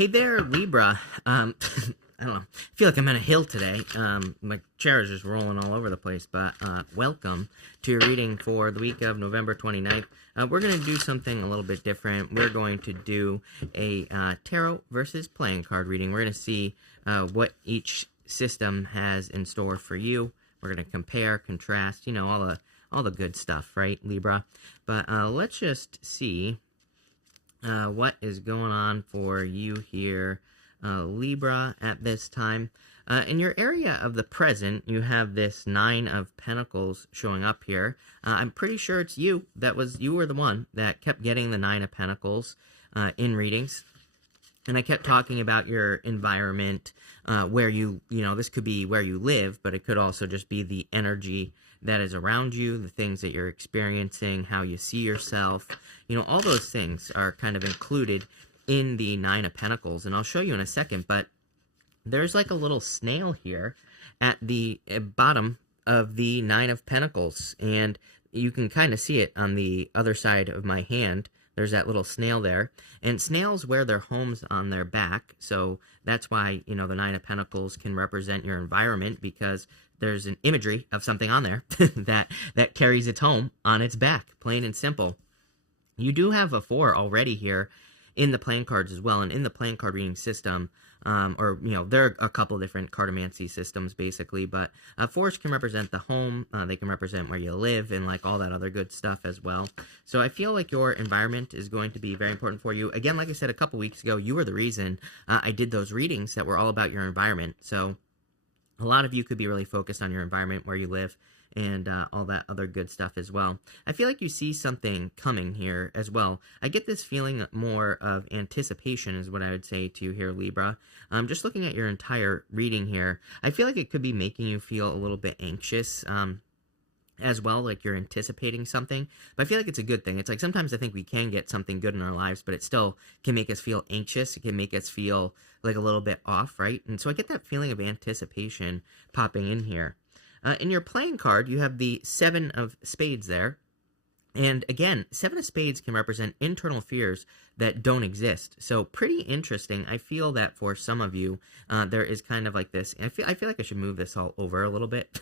Hey there, Libra. I don't know. I feel like I'm on a hill today. My chair is just rolling all over the place, but welcome to your reading for the week of November 29th. We're going to do something a little bit different. We're going to do a tarot versus playing card reading. We're going to see what each system has in store for you. We're going to compare, contrast, you know, all the good stuff, right, Libra? But let's just see what is going on for you here, Libra, at this time. In your area of the present, you have this Nine of Pentacles showing up here. I'm pretty sure it's you. You were the one that kept getting the Nine of Pentacles in readings. And I kept talking about your environment, where this could be where you live, but it could also just be the energy that is around you, the things that you're experiencing, how you see yourself. You know, all those things are kind of included in the Nine of Pentacles. And I'll show you in a second, but there's like a little snail here at the bottom of the Nine of Pentacles. And you can kind of see it on the other side of my hand. There's that little snail there. And snails wear their homes on their back. So that's why, you know, the Nine of Pentacles can represent your environment, because there's an imagery of something on there that carries its home on its back, plain and simple. You do have a 4 already here in the playing cards as well. And in the playing card reading system, there are a couple different cartomancy systems, basically, but 4s can represent the home, they can represent where you live, and like all that other good stuff as well. So I feel like your environment is going to be very important for you. Again, like I said a couple weeks ago, you were the reason I did those readings that were all about your environment. So a lot of you could be really focused on your environment, where you live, and all that other good stuff as well. I feel like you see something coming here as well. I get this feeling more of anticipation is what I would say to you here, Libra. Just looking at your entire reading here, I feel like it could be making you feel a little bit anxious as well, like you're anticipating something. But I feel like it's a good thing. It's like sometimes I think we can get something good in our lives, but it still can make us feel anxious. It can make us feel like a little bit off, right? And so I get that feeling of anticipation popping in here. In your playing card, you have the 7 of Spades there. And again, 7 of Spades can represent internal fears that don't exist. So pretty interesting. I feel that for some of you, there is kind of like this. I feel like I should move this all over a little bit.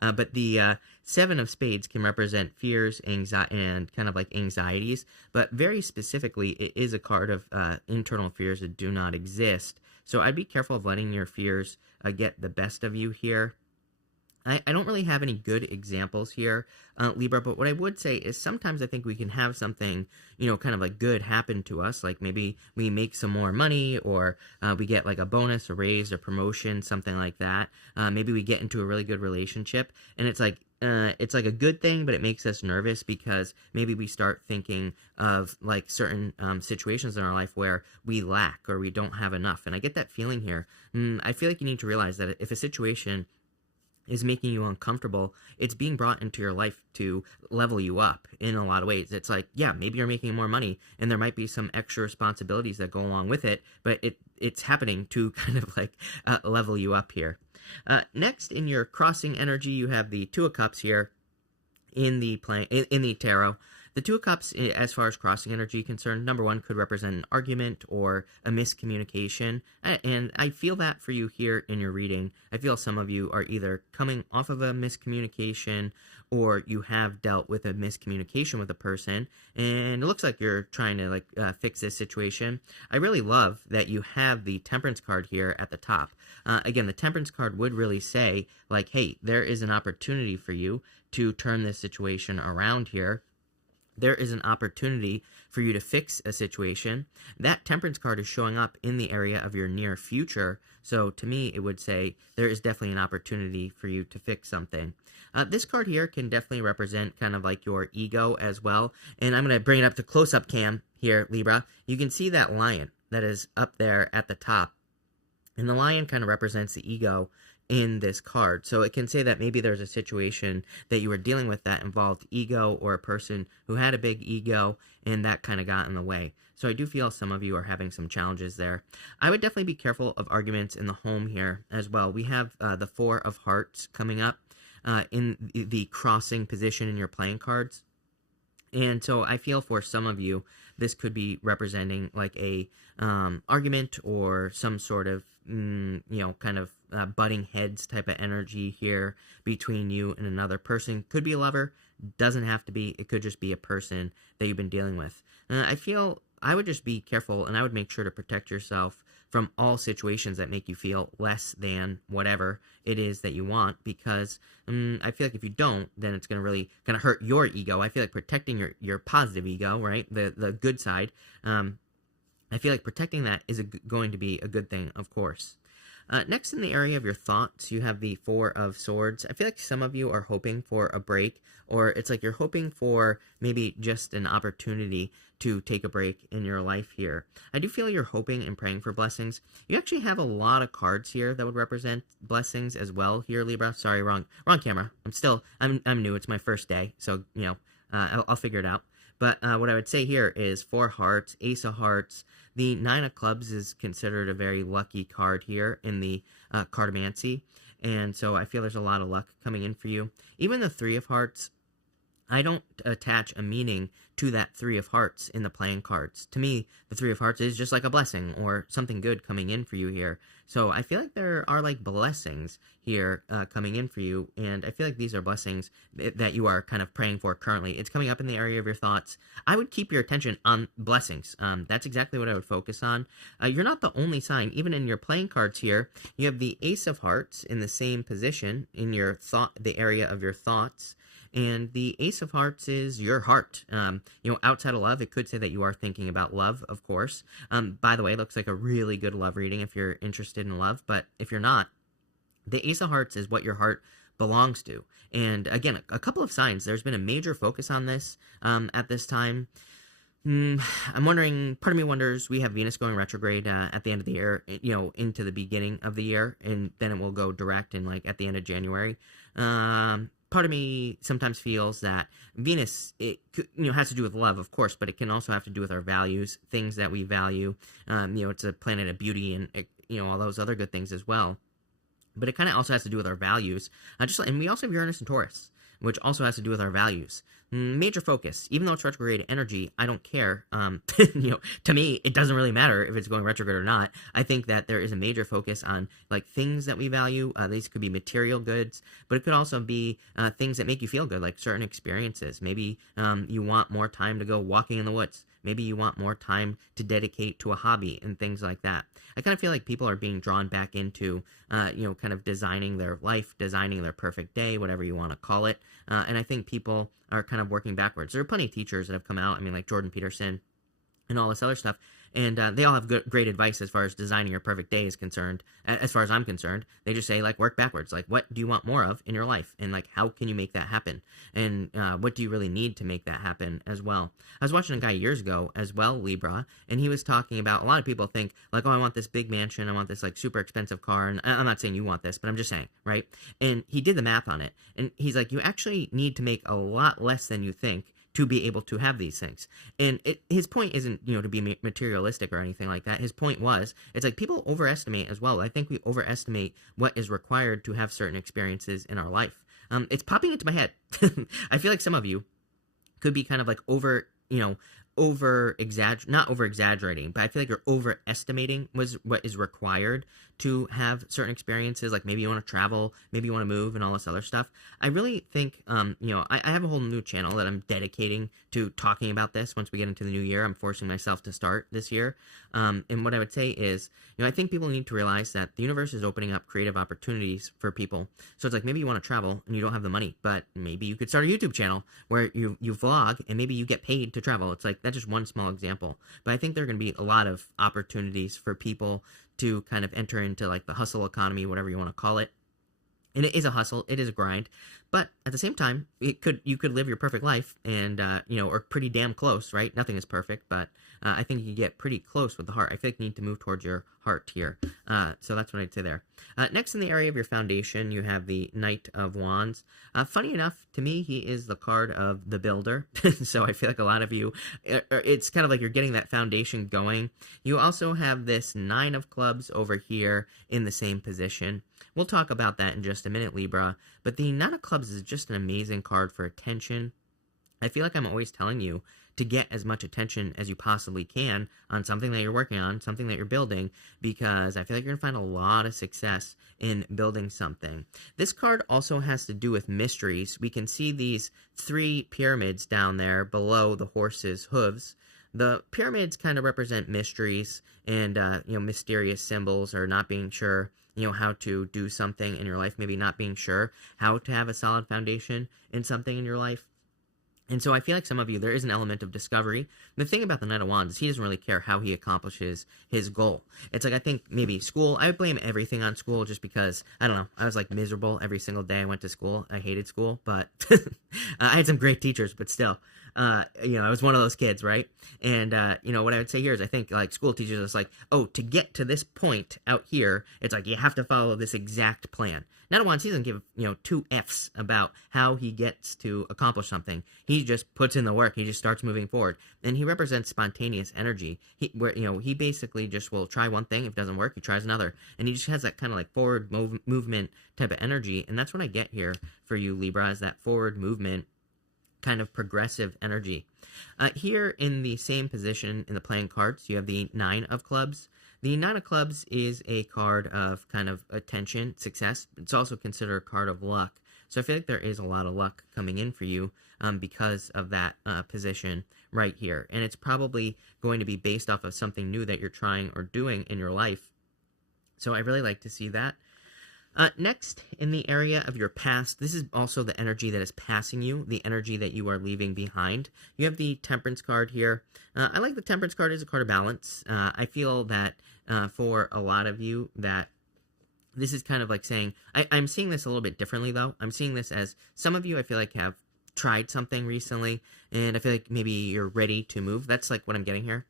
But the 7 of Spades can represent fears, anxiety, and kind of like anxieties. But very specifically, it is a card of internal fears that do not exist. So I'd be careful of letting your fears get the best of you here. I don't really have any good examples here, Libra, but what I would say is sometimes I think we can have something, kind of like good happen to us, like maybe we make some more money, or we get like a bonus, a raise, a promotion, something like that. Maybe we get into a really good relationship, and it's like a good thing, but it makes us nervous because maybe we start thinking of like certain situations in our life where we lack or we don't have enough. And I get that feeling here. I feel like you need to realize that if a situation is making you uncomfortable, it's being brought into your life to level you up in a lot of ways. It's like, yeah, maybe you're making more money, and there might be some extra responsibilities that go along with it, but it's happening to kind of like level you up here. Next, in your crossing energy, you have the 2 of Cups here in the tarot. The 2 of Cups, as far as crossing energy concerned, number 1 could represent an argument or a miscommunication, and I feel that for you here in your reading. I feel some of you are either coming off of a miscommunication, or you have dealt with a miscommunication with a person, and it looks like you're trying to fix this situation. I really love that you have the Temperance card here at the top. Again, the Temperance card would really say, like, hey, there is an opportunity for you to turn this situation around here. There is an opportunity for you to fix a situation. That Temperance card is showing up in the area of your near future. So to me, it would say there is definitely an opportunity for you to fix something. This card here can definitely represent kind of like your ego as well. And I'm going to bring it up to close-up cam here, Libra. You can see that lion that is up there at the top. And the lion kind of represents the ego in this card. So it can say that maybe there's a situation that you were dealing with that involved ego, or a person who had a big ego, and that kind of got in the way. So I do feel some of you are having some challenges there. I would definitely be careful of arguments in the home here as well. We have the 4 of Hearts coming up in the crossing position in your playing cards. And so I feel for some of you this could be representing like a argument or some sort of kind of butting heads type of energy here between you and another person. Could be a lover, doesn't have to be. It could just be a person that you've been dealing with. I feel I would just be careful, and I would make sure to protect yourself from all situations that make you feel less than whatever it is that you want, because I feel like if you don't, then it's going to really kind of hurt your ego. I feel like protecting your positive ego, right, the good side, I feel like protecting that is going to be a good thing, of course. Next, in the area of your thoughts, you have the Four of Swords. I feel like some of you are hoping for a break, or it's like you're hoping for maybe just an opportunity to take a break in your life here. I do feel you're hoping and praying for blessings. You actually have a lot of cards here that would represent blessings as well here, Libra. Sorry, wrong camera. I'm new. It's my first day, so I'll figure it out. But what I would say here is Four Hearts, Ace of Hearts. The Nine of Clubs is considered a very lucky card here in the cartomancy. And so I feel there's a lot of luck coming in for you. Even the Three of Hearts, I don't attach a meaning to that Three of Hearts in the playing cards. To me, the Three of Hearts is just like a blessing or something good coming in for you here. So I feel like there are like blessings here coming in for you, and I feel like these are blessings that you are kind of praying for currently. It's coming up in the area of your thoughts. I would keep your attention on blessings. That's exactly what I would focus on. You're not the only sign. Even in your playing cards here, you have the Ace of Hearts in the same position in your the area of your thoughts. And the Ace of Hearts is your heart. Outside of love, it could say that you are thinking about love, of course. By the way, it looks like a really good love reading if you're interested in love. But if you're not, the Ace of Hearts is what your heart belongs to. And again, a couple of signs. There's been a major focus on this at this time. I'm wondering, part of me wonders, we have Venus going retrograde at the end of the year, into the beginning of the year, and then it will go direct in at the end of January. Part of me sometimes feels that Venus, it has to do with love, of course, but it can also have to do with our values, things that we value. It's a planet of beauty and all those other good things as well. But it kind of also has to do with our values. And we also have Uranus and Taurus, which also has to do with our values. Major focus. Even though it's retrograde energy, I don't care. To me, it doesn't really matter if it's going retrograde or not. I think that there is a major focus on things that we value. These could be material goods, but it could also be things that make you feel good, like certain experiences. Maybe you want more time to go walking in the woods. Maybe you want more time to dedicate to a hobby and things like that. I kind of feel like people are being drawn back into, kind of designing their life, designing their perfect day, whatever you want to call it. And I think people are kind of working backwards. There are plenty of teachers that have come out. I mean, like Jordan Peterson and all this other stuff. And they all have great advice as far as designing your perfect day is concerned. As far as I'm concerned, they just say, work backwards. What do you want more of in your life? And, how can you make that happen? And what do you really need to make that happen as well? I was watching a guy years ago as well, Libra, and he was talking about, a lot of people think, oh, I want this big mansion. I want this, super expensive car. And I'm not saying you want this, but I'm just saying, right? And he did the math on it. And he's like, you actually need to make a lot less than you think to be able to have these things. And his point isn't, to be materialistic or anything like that. His point was, it's people overestimate as well. I think we overestimate what is required to have certain experiences in our life. It's popping into my head. I feel like some of you could be kind of not over exaggerating, but I feel like you're overestimating what is required to have certain experiences. Maybe you want to travel, maybe you want to move and all this other stuff. I really think, I have a whole new channel that I'm dedicating to talking about this. Once we get into the new year, I'm forcing myself to start this year. And what I would say is, I think people need to realize that the universe is opening up creative opportunities for people. So it's maybe you want to travel and you don't have the money, but maybe you could start a YouTube channel where you vlog and maybe you get paid to travel. It's that's just one small example. But I think there are going to be a lot of opportunities for people to kind of enter into the hustle economy, whatever you want to call it. And it is a hustle, it is a grind, but at the same time, you could live your perfect life and, or pretty damn close, right? Nothing is perfect, but I think you get pretty close with the heart. I feel like you need to move towards your heart here. So that's what I'd say there. Next in the area of your foundation, you have the Knight of Wands. Funny enough, to me, he is the card of the builder. So I feel like a lot of you, it's kind of like you're getting that foundation going. You also have this Nine of Clubs over here in the same position. We'll talk about that in just a minute, Libra. But the Nine of Clubs is just an amazing card for attention. I feel like I'm always telling you to get as much attention as you possibly can on something that you're working on, something that you're building, because I feel like you're going to find a lot of success in building something. This card also has to do with mysteries. We can see these 3 pyramids down there below the horse's hooves. The pyramids kind of represent mysteries and, mysterious symbols, or not being sure, how to do something in your life, maybe not being sure how to have a solid foundation in something in your life. And so I feel like some of you, there is an element of discovery. The thing about the Knight of Wands is he doesn't really care how he accomplishes his goal. It's like, I think maybe school, I would blame everything on school just because, I don't know, I was like miserable every single day I went to school. I hated school, but I had some great teachers, but still, I was one of those kids, right? And, what I would say here is I think like school teaches us like, oh, to get to this point out here, it's like you have to follow this exact plan. Knight of Wands, he doesn't give, 2 F's about how he gets to accomplish something. He just puts in the work. He just starts moving forward. And he represents spontaneous energy. He basically just will try one thing. If it doesn't work, he tries another. And he just has that kind of like forward movement type of energy. And that's what I get here for you, Libra, is that forward movement, kind of progressive energy. Here in the same position in the playing cards, you have the 9 of clubs. The 9 of clubs is a card of kind of attention, success. It's also considered a card of luck. So I feel like there is a lot of luck coming in for you because of that position right here. And it's probably going to be based off of something new that you're trying or doing in your life. So I really like to see that. Next, in the area of your past, this is also the energy that is passing you, the energy that you are leaving behind. You have the Temperance card here. I like the Temperance card as a card of balance. I feel that for a lot of you that this is kind of like saying, I'm seeing this a little bit differently though. I'm seeing this as some of you I feel like have tried something recently, and I feel like maybe you're ready to move. That's like what I'm getting here.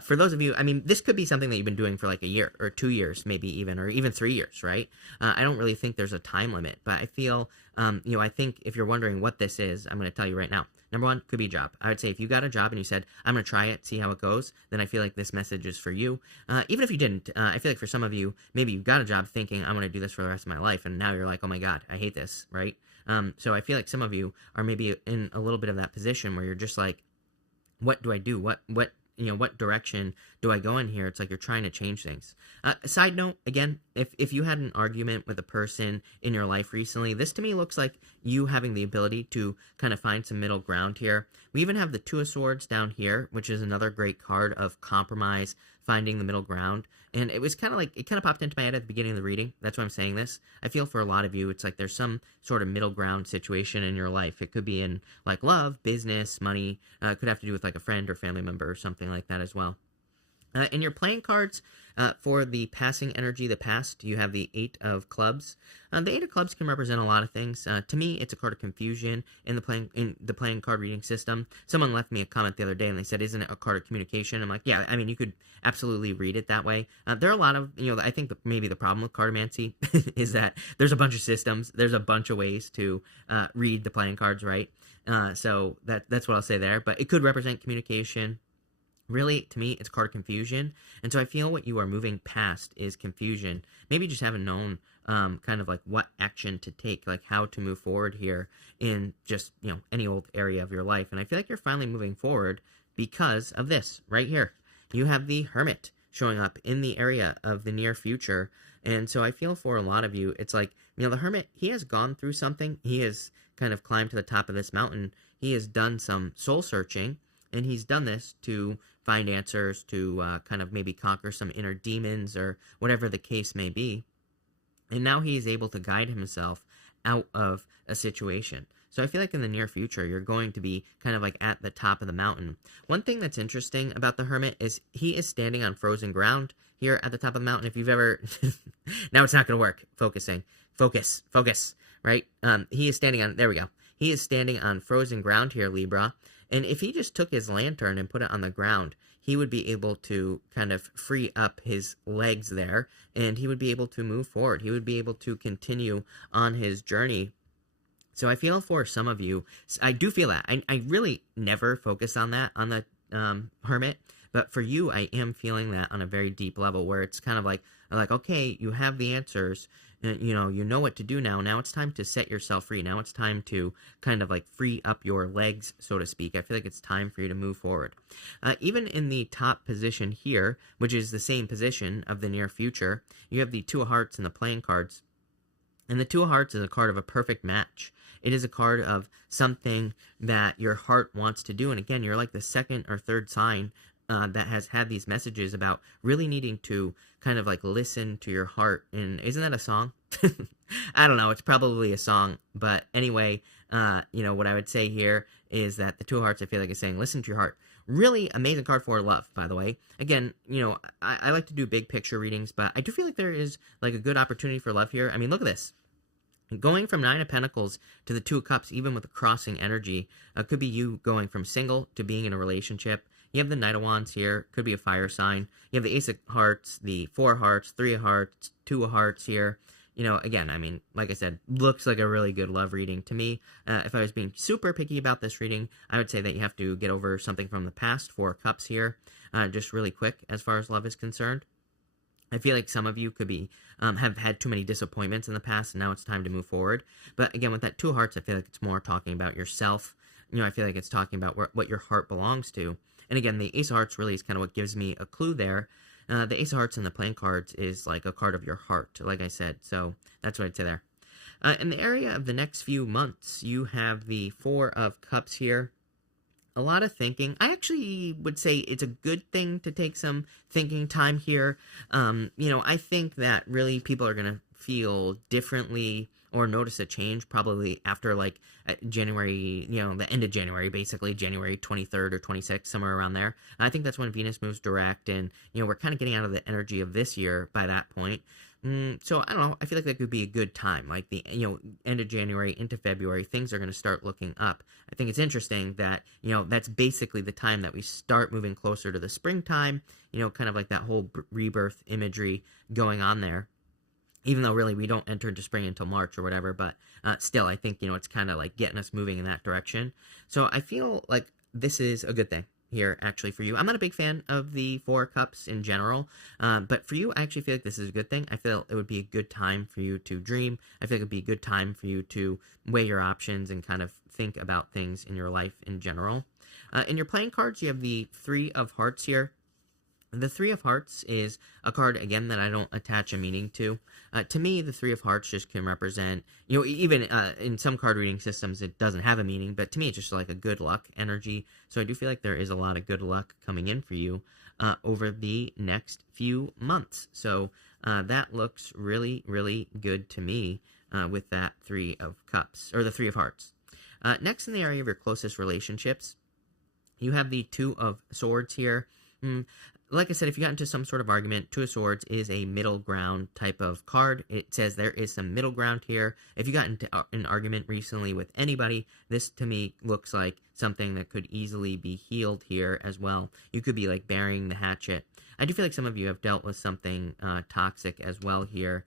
For those of you, I mean, this could be something that you've been doing for like a year or 2 years, maybe even, or even 3 years, right? I don't really think there's a time limit, but I feel, I think if you're wondering what this is, I'm going to tell you right now. Number 1, could be a job. I would say if you got a job and you said, I'm going to try it, see how it goes, then I feel like this message is for you. Even if you didn't, I feel like for some of you, maybe you got a job thinking, I'm going to do this for the rest of my life, and now you're like, oh my God, I hate this, right? So I feel like some of you are maybe in a little bit of that position where you're just like, what do I do? What direction do I go in here? It's like you're trying to change things. Side note, again, if you had an argument with a person in your life recently, this to me looks like you having the ability to kind of find some middle ground here. We even have the 2 of Swords down here, which is another great card of compromise, finding the middle ground. And it was kind of like, it kind of popped into my head at the beginning of the reading. That's why I'm saying this. I feel for a lot of you, it's like there's some sort of middle ground situation in your life. It could be in like love, business, money. It could have to do with like a friend or family member or something like that as well. In your playing cards, for the passing energy, the past, you have the 8 of clubs. The 8 of clubs can represent a lot of things. To me, it's a card of confusion in the playing card reading system. Someone left me a comment the other day and they said, isn't it a card of communication? I'm like, yeah, I mean, you could absolutely read it that way. There are a lot of, I think maybe the problem with cartomancy is that there's a bunch of systems. There's a bunch of ways to read the playing cards, right? So that's what I'll say there. But it could represent communication. Really, to me, it's a card of confusion. And so I feel what you are moving past is confusion. Maybe you just haven't known kind of like what action to take, like how to move forward here in just, any old area of your life. And I feel like you're finally moving forward because of this right here. You have the Hermit showing up in the area of the near future. And so I feel for a lot of you, it's like, the Hermit, he has gone through something. He has kind of climbed to the top of this mountain. He has done some soul searching, and he's done this to find answers, to kind of maybe conquer some inner demons or whatever the case may be. And now he is able to guide himself out of a situation. So I feel like in the near future, you're going to be kind of like at the top of the mountain. One thing that's interesting about the Hermit is he is standing on frozen ground here at the top of the mountain. If you've ever... now it's not going to work. Focusing. Focus. Right? He is standing on... There we go. He is standing on frozen ground here, Libra. And if he just took his lantern and put it on the ground, he would be able to kind of free up his legs there, and he would be able to move forward. He would be able to continue on his journey. So I feel for some of you, I do feel that. I really never focus on that, on the Hermit. But for you, I am feeling that on a very deep level where it's kind of like, okay, you have the answers. you know what to do now. Now it's time to set yourself free. Now it's time to kind of like free up your legs, so to speak. I feel like it's time for you to move forward. Even in the top position here, which is the same position of the near future, you have the Two of Hearts and the playing cards. And the Two of Hearts is a card of a perfect match. It is a card of something that your heart wants to do. And again, you're like the second or third sign that has had these messages about really needing to kind of like listen to your heart. And isn't that a song? I don't know. It's probably a song. But anyway, what I would say here is that the Two of Hearts, I feel like, is saying, listen to your heart. Really amazing card for love, by the way. Again, I like to do big picture readings, but I do feel like there is like a good opportunity for love here. I mean, look at this. Going from Nine of Pentacles to the Two of Cups, even with a crossing energy, could be you going from single to being in a relationship. You have the Knight of Wands here, could be a fire sign. You have the Ace of Hearts, the Four of Hearts, Three of Hearts, Two of Hearts here. Again, I mean, like I said, looks like a really good love reading to me. If I was being super picky about this reading, I would say that you have to get over something from the past. Four of Cups here, just really quick as far as love is concerned. I feel like some of you could be have had too many disappointments in the past, and now it's time to move forward. But again, with that Two of Hearts, I feel like it's more talking about yourself. I feel like it's talking about what your heart belongs to. And again, the Ace of Hearts really is kind of what gives me a clue there. The Ace of Hearts and the playing cards is like a card of your heart, like I said. So that's what I'd say there. In the area of the next few months, you have the Four of Cups here. A lot of thinking. I actually would say it's a good thing to take some thinking time here. I think that really people are going to feel differently or notice a change probably after like January, the end of January, basically January 23rd or 26th, somewhere around there. I think that's when Venus moves direct, and we're kind of getting out of the energy of this year by that point. So I don't know. I feel like that could be a good time, like the end of January into February. Things are going to start looking up. I think it's interesting that that's basically the time that we start moving closer to the springtime. Kind of like that whole rebirth imagery going on there. Even though really we don't enter into spring until March or whatever, but still I think it's kind of like getting us moving in that direction. So I feel like this is a good thing here actually for you. I'm not a big fan of the Four Cups in general, but for you I actually feel like this is a good thing. I feel it would be a good time for you to dream. I feel like it would be a good time for you to weigh your options and kind of think about things in your life in general. In your playing cards, you have the Three of Hearts here. The Three of Hearts is a card, again, that I don't attach a meaning to. To me, the Three of Hearts just can represent, even in some card reading systems, it doesn't have a meaning, but to me, it's just like a good luck energy. So I do feel like there is a lot of good luck coming in for you over the next few months. So that looks really, really good to me with that Three of Cups, or the Three of Hearts. Next, in the area of your closest relationships, you have the Two of Swords here. Like I said, if you got into some sort of argument, Two of Swords is a middle ground type of card. It says there is some middle ground here. If you got into an argument recently with anybody, this to me looks like something that could easily be healed here as well. You could be like burying the hatchet. I do feel like some of you have dealt with something toxic as well here.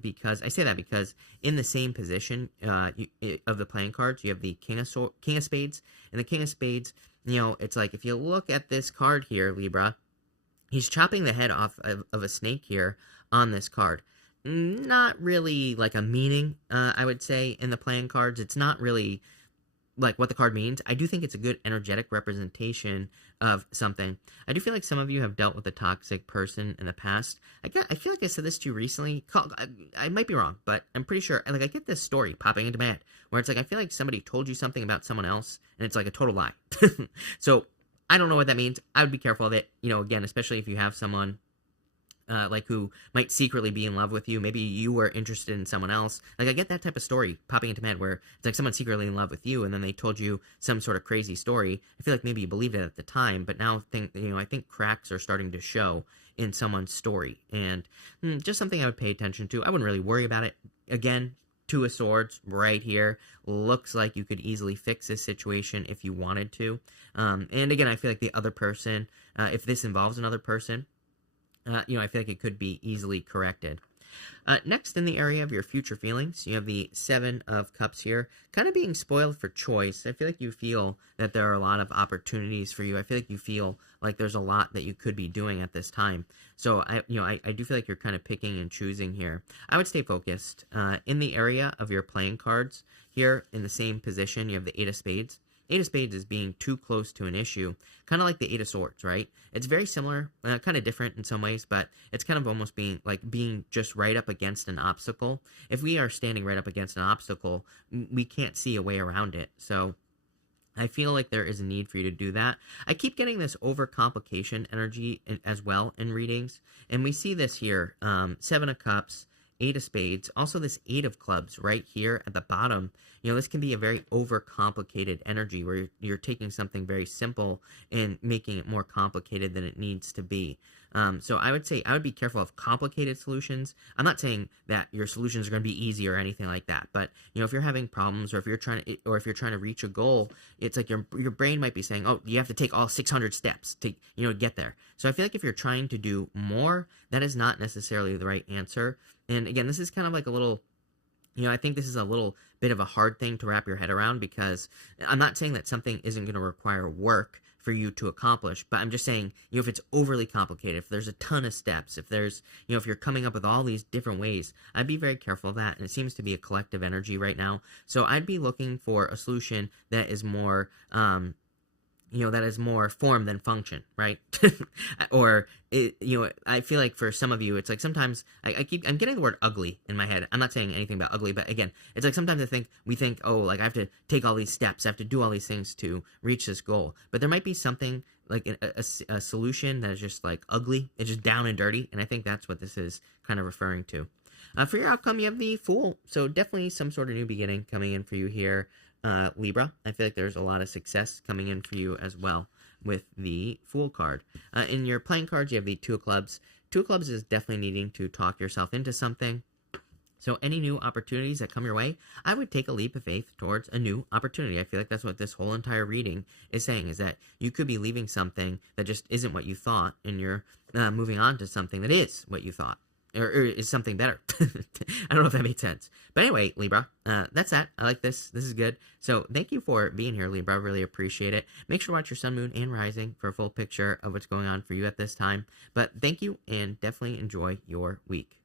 Because I say that because in the same position of the playing cards, you have the King of Spades. And the King of Spades, it's like if you look at this card here, Libra, he's chopping the head off of a snake here on this card. Not really like a meaning, I would say, in the playing cards. It's not really like what the card means. I do think it's a good energetic representation of something. I do feel like some of you have dealt with a toxic person in the past. I feel like I said this to you recently. I might be wrong, but I'm pretty sure. Like I get this story popping into my head where it's like I feel like somebody told you something about someone else, and it's like a total lie. So I don't know what that means. I would be careful of it. Again, especially if you have someone like who might secretly be in love with you. Maybe you were interested in someone else. Like I get that type of story popping into my head where it's like someone secretly in love with you and then they told you some sort of crazy story. I feel like maybe you believed it at the time, but now I think cracks are starting to show in someone's story, and just something I would pay attention to. I wouldn't really worry about it. Again, Two of Swords right here. Looks like you could easily fix this situation if you wanted to. And again, I feel like the other person, if this involves another person, I feel like it could be easily corrected. Next, in the area of your future feelings, you have the Seven of Cups here, kind of being spoiled for choice. I feel like you feel that there are a lot of opportunities for you. I feel like you feel like there's a lot that you could be doing at this time. So I do feel like you're kind of picking and choosing here. I would stay focused. In the area of your playing cards here, in the same position, you have the Eight of Spades. Eight of Spades is being too close to an issue, kind of like the Eight of Swords, right? It's very similar, kind of different in some ways, but it's kind of almost being just right up against an obstacle. If we are standing right up against an obstacle, we can't see a way around it. So I feel like there is a need for you to do that. I keep getting this overcomplication energy as well in readings, and we see this here, Seven of Cups, Eight of Spades, also this Eight of Clubs right here at the bottom. This can be a very overcomplicated energy where you're taking something very simple and making it more complicated than it needs to be. So I would say I would be careful of complicated solutions. I'm not saying that your solutions are going to be easy or anything like that, but if you're having problems or if you're trying to reach a goal, it's like your brain might be saying, oh, you have to take all 600 steps to get there. So I feel like if you're trying to do more, that is not necessarily the right answer. And again, this is kind of like a little, I think this is a little bit of a hard thing to wrap your head around, because I'm not saying that something isn't going to require work for you to accomplish, but I'm just saying, if it's overly complicated, if there's a ton of steps, if there's, if you're coming up with all these different ways, I'd be very careful of that. And it seems to be a collective energy right now. So I'd be looking for a solution that is more, that is more form than function, right? Or, I feel like for some of you, it's like sometimes I'm getting the word ugly in my head. I'm not saying anything about ugly, but again, it's like sometimes we think, oh, like I have to take all these steps, I have to do all these things to reach this goal. But there might be something like a solution that is just like ugly, it's just down and dirty. And I think that's what this is kind of referring to. For your outcome, you have the Fool. So definitely some sort of new beginning coming in for you here. Libra, I feel like there's a lot of success coming in for you as well with the Fool card. In your playing cards, you have the Two of Clubs. Two of Clubs is definitely needing to talk yourself into something. So any new opportunities that come your way, I would take a leap of faith towards a new opportunity. I feel like that's what this whole entire reading is saying, is that you could be leaving something that just isn't what you thought, and you're moving on to something that is what you thought. Or is something better. I don't know if that made sense. But anyway, Libra, that's that. I like this. This is good. So thank you for being here, Libra. I really appreciate it. Make sure to watch your sun, moon, and rising for a full picture of what's going on for you at this time. But thank you, and definitely enjoy your week.